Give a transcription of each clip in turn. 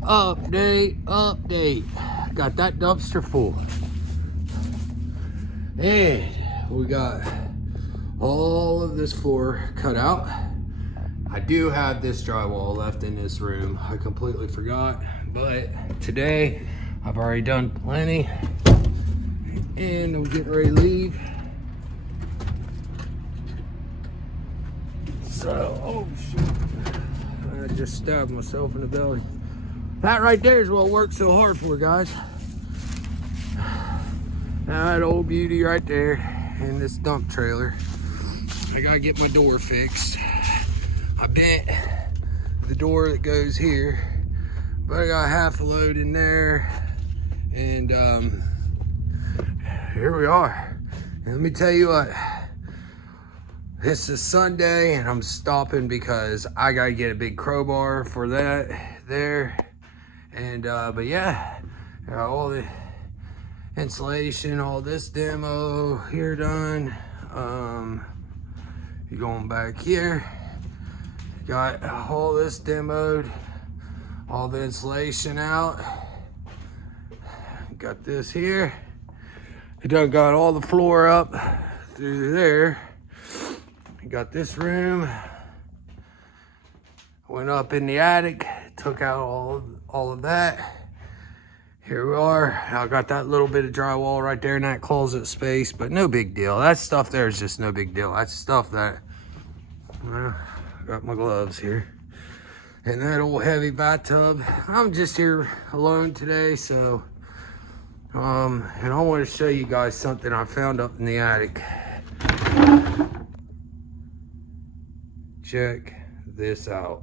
Update. Got that dumpster full. And we got all of this floor cut out. I do have this drywall left in this room. I completely forgot, but today I've already done plenty. And we're getting ready to leave. So, oh shoot. I just stabbed myself in the belly. That right there is what I worked so hard for, guys. That old beauty right there in this dump trailer. I gotta get my door fixed. I bent the door that goes here, but I got half a load in there, and here we are. And let me tell you what, this is Sunday and I'm stopping because I gotta get a big crowbar for that there. And but yeah, got all the insulation, all this demo here done. You're going back here, got all this demoed, all the insulation out. Got this here. You done got all the floor up through there. You got this room. Went up in the attic, took out all of that. Here we are. I got that little bit of drywall right there in that closet space, but no big deal. That stuff there is just no big deal. That's stuff that, well, I got my gloves here. And that old heavy bathtub. I'm just here alone today, so, and I want to show you guys something I found up in the attic. Check this out.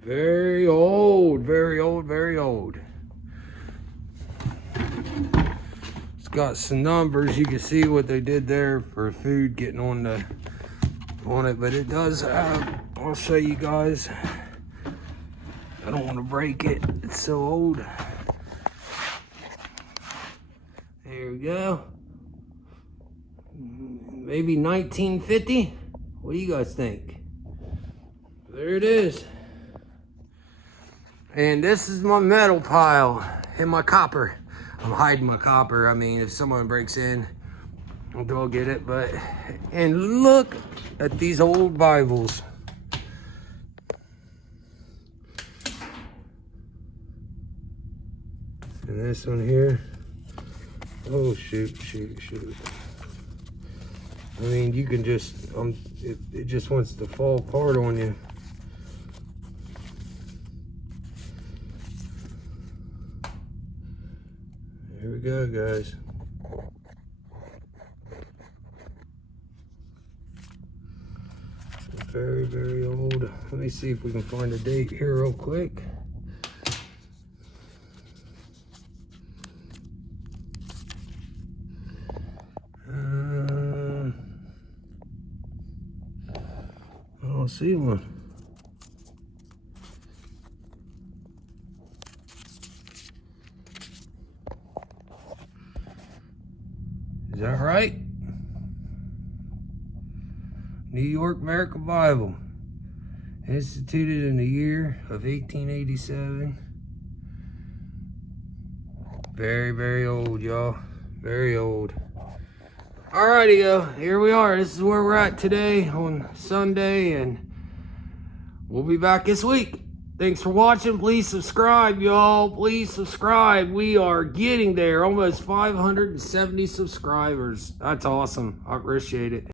Very old, very old, very old. It's got some numbers. You can see what they did there for food getting on it, but it does have, I'll show you guys. I don't want to break it. It's so old. There we go. Maybe 1950. What do you guys think? There it is. And this is my metal pile and my copper. I'm hiding my copper. I mean, if someone breaks in, they'll get it. But, and look at these old Bibles. And this one here. Oh, shoot. I mean, you can just, it just wants to fall apart on you. Here we go, guys. Very, very old. Let me see if we can find a date here real quick. I don't see one. Is that right? New York American Bible, instituted in the year of 1887. Very, very old, y'all. Very old. Alrighty, here we are. This is where we're at today on Sunday, and we'll be back this week. Thanks for watching. Please subscribe, y'all. Please subscribe. We are getting there. Almost 570 subscribers. That's awesome. I appreciate it.